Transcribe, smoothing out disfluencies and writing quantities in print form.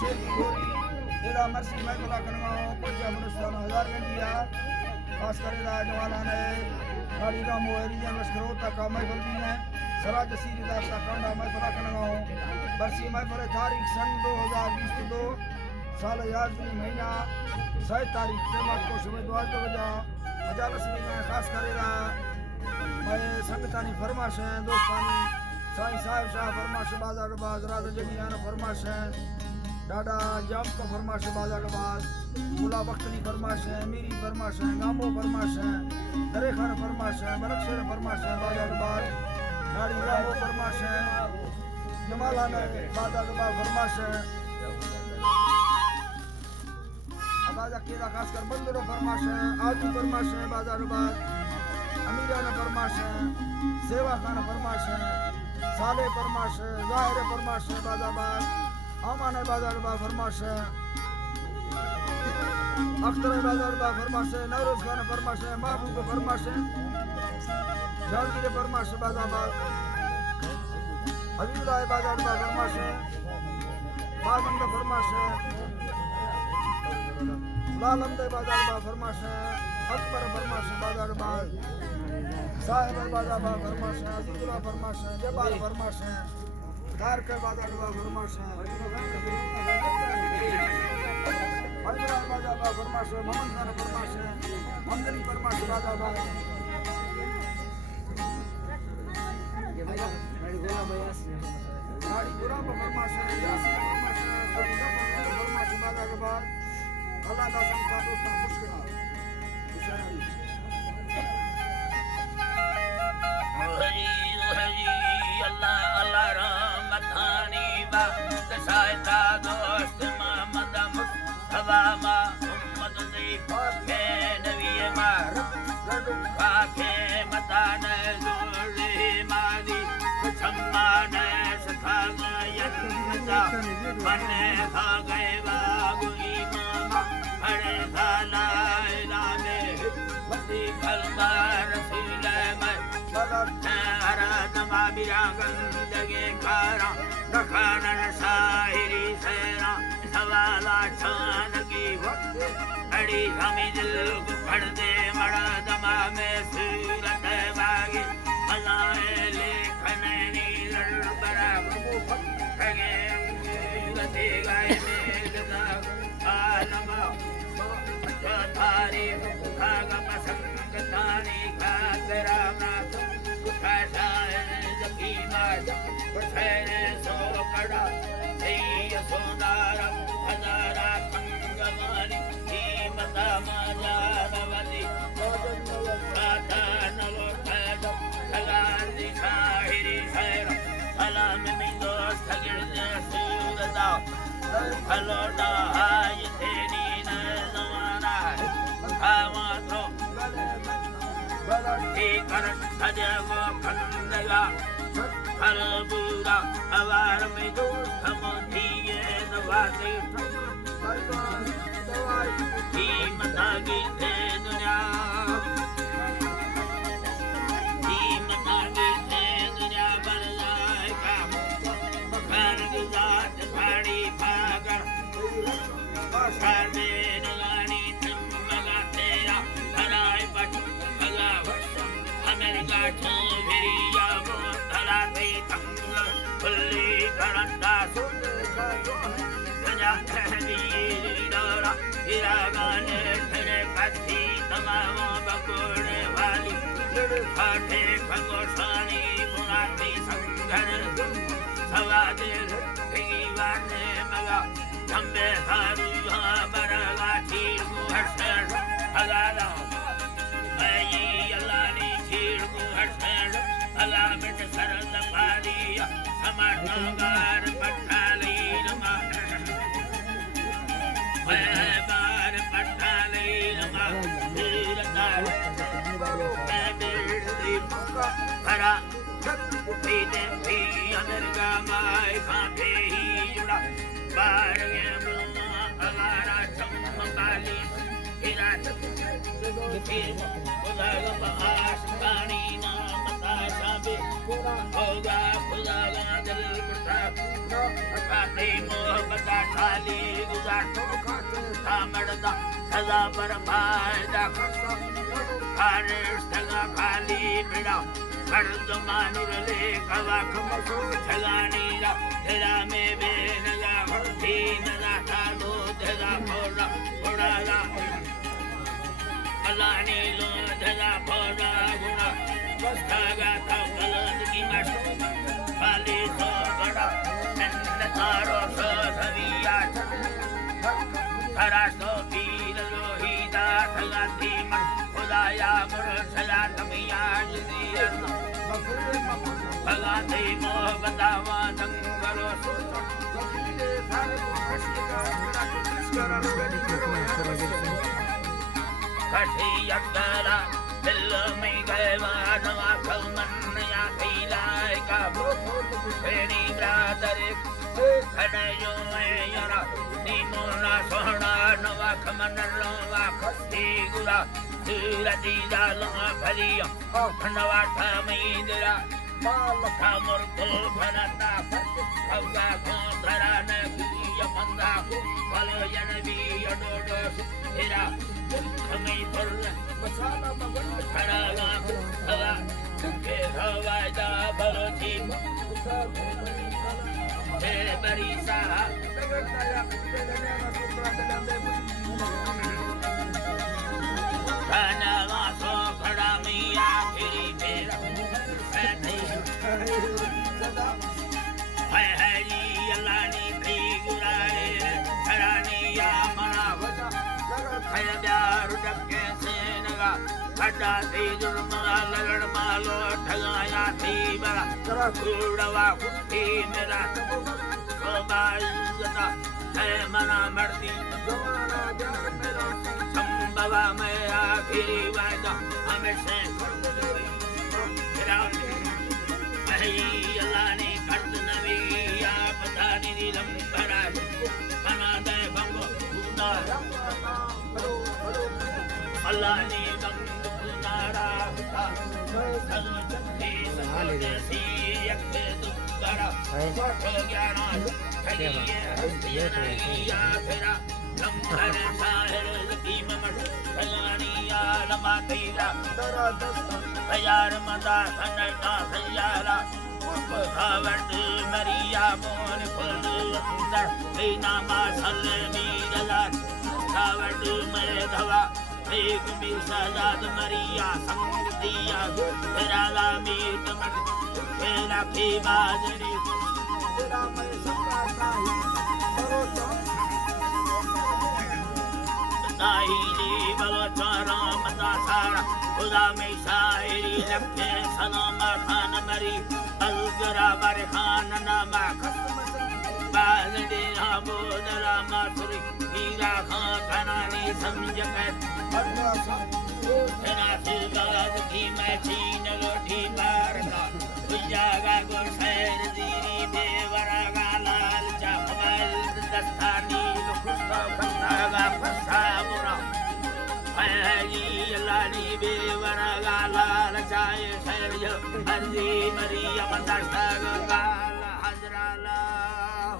शेर की गोरी तेरा मर्सी मैं भला कनगाओ कुछ मनुष्य हजार गंजिया खास करे जवाना ने गाड़ी का मोहरी लश्करों तक मैं बल्दी है सरा जसीरी दास का कांडा मैं भला कनगाओ बरसी मैं भले तारीख सन 2022 साल याजनी महीना 7 तारीख से मत को सुबह द्वार तो बजा मजालस में खास करेगा मैं संगतानी फरमाश है दोस्तानी साईं साहब शाह फरमाश बाजार बाज राजा जगियान फरमाश है डाडा जाम का फरमाश बाजार बाज मुला वक्तनी फरमाश है मेरी फरमाश है गामो फरमाश है दरे खान फरमाश है बरकशेर फरमाश है बाजार बाज नाड़ी गामो फरमाश है जमालान बाजार बाज फरमाश है बाजा केला खासकर बंदरो फरमाश है आदू फरमाश है बाजार बाज अमीराना फरमाश है सेवा खान फरमाश है साले फरमाश है जाहिर फरमाश है बाजार बाज आमान बाजार बाज फरमाश है अख्तर बाजार बाज फरमाश है नौरोज खान फरमाश है महबूब फरमाश है जहांगीर फरमाश है बाजार बाज हबीबुल्लाह बाजार बाज फरमाश है बागंद फरमाश है लालमदे बाजार बाज फरमाश है अकबर फरमाश है बाजार बाज साहिब बाजार बाज फरमाश है अब्दुल्लाह फरमाश है जबाल फरमाश है दार के बाजार बाज फरमाश है अजरा बाजार बाज फरमाश है मोहम्मद खान फरमाश है मंदरी फरमाश बाजार बाज गाड़ी गुलाब फरमाश है यासीन फरमाश है सरीदा फरमाश बाजार बाज अल्लाह का संग का दोस्त मुश्किल अल्लाह अल्लाह रहमतानी बा दसायता दोस्त मोहम्मद मुस्तफा मोहम्मद के नबी मार लडुका के मतान जोड़े मादी सम्मान सखा यत्ता बने खा गए बागुई मामा अरे खाना इलामे बदी खलबार रसूल मैं आराधमा बिरागंदगे कारा नखानन शाहिरी सेना सवाला छान की वक्त अड़ी हमी दिल को भर दे मड़ा दमा में सूरत बागी मलाए लेखन नीलर बरा खगे गति गाय मेलना आलमा तारीफ भाग पसंद तानी खातरा नाथ सोकड़ा सोनारा हजारा कंगमानी कीमता माजानवती सलामी शाहिरी खैर सलाम में दोस्त गिरने सूरदा खलोटा हाय तेरी न जमाना खामात्रो करट अजब खंडगा हरबूरा अवार में दो हम दिए नवाजे कीमता की थे दुनिया कीमता की थे दुनिया बन जाए का मकान गुजात भाड़ी भागर बाजार में लगानी तुम मगा तेरा हराए बट अमेरिका छेरिया बोतला दे तंग फुल्ली करंदा सुन का जो है गजा कहनी डरा हिरा गाने तेरे कथी तमाम बकोड़े वाली लड़खाटे खगोशानी मुराती संघर सवादे भीवाने मगा जंबे हारू बरगा ठीक हर्षण अगाला अलामत सरद पारिया समर्थगार पठाली रमा बार पठाली रमा तीरतार बेड़ी भरा पीते भी अमेरिका माय खाते ही जुड़ा बार ये अलारा चमकाली हिरा उदाग बहाश पानी नाम ताशाबे होगा खुदा दिल बता खाते मोहब्बत खाली गुजार कामड़दा सदा पर फायदा खाने सगा खाली बिड़ा कर्ज मानुर ले कवा खमसो छगानी जा तेरा में बे नगा भक्ति नगा थालो जगा फोड़ा फोड़ा जा अलानी लो जगा फोड़ा गुना बस्तागा था गलत की मश खाली सो बड़ा तारो सो धविया खरा सो पीर लोहिता थगाती मन खुदाया मुर सजा तमिया जिदियन भगाते मोह बतावा दंगलो कठी यकरा दिल में गए वादवा कलमन या खिलाए का फेनी ब्रादर खनयो यरा निमोना सोहना नवा खमनलो वा खस्ती गुरा रती जालो फलिया नवा थामीदरा माल थामुर कुल भरता भगा खोधरा ने किया मंगा भलो जनबी अडोडो तेरा खमी फुल मसाला मगन खड़ा हवा के हवाई दा भलो थी तेरे बरीसा खाना वासो खड़ा मिया फिरी मेरा है जी अल्लानी भी गुराए खड़ानी या मना वजा खया प्यार डके से नगा खड़ा थी जुर्मा लगड़ मालो ठगाया थी बड़ा तेरा कूड़वा कुत्ती मेरा बाइज़ता है मना मर्दी जवाना प्यार मेरा संभवा में आखिरी वायदा हमेशा अल्लाह ने कर्ज नवी या पता नहीं लंबरा बना दे बंगो अल्लाह ने बंगो नारा सी यक्ते दुकारा ज्ञाना या फिरा लंबर साहिर कीम मत कलानिया लमा तेरा दरा दस्त यार मदा कन्ना सयारा खावट मरिया मोन फुल अंदर बिना मासल मीरला खावट में धवा एक भी सजाद मरिया संग दिया तेरा ला मीत मत तेरा की बाजरी तेरा मैं संगाता भरोसा नाहीली बलचारा मता सारा खुदा में शायरी लखे सलामा खान मरी अलगरा बर खान नामा बाजड़ी आबोदरा मासुरी हीरा खान कनानी समझ कर तेरा सिलगाज की मैं छीन लोठी मारता जागा को शहर दीरी बेवरा का लाल चावल दस्तानी खुशा खंडागा फसा बुरा है जी लानी बेवरा का लाल चाय शहर हरदी मरियम दस्तागा हजरा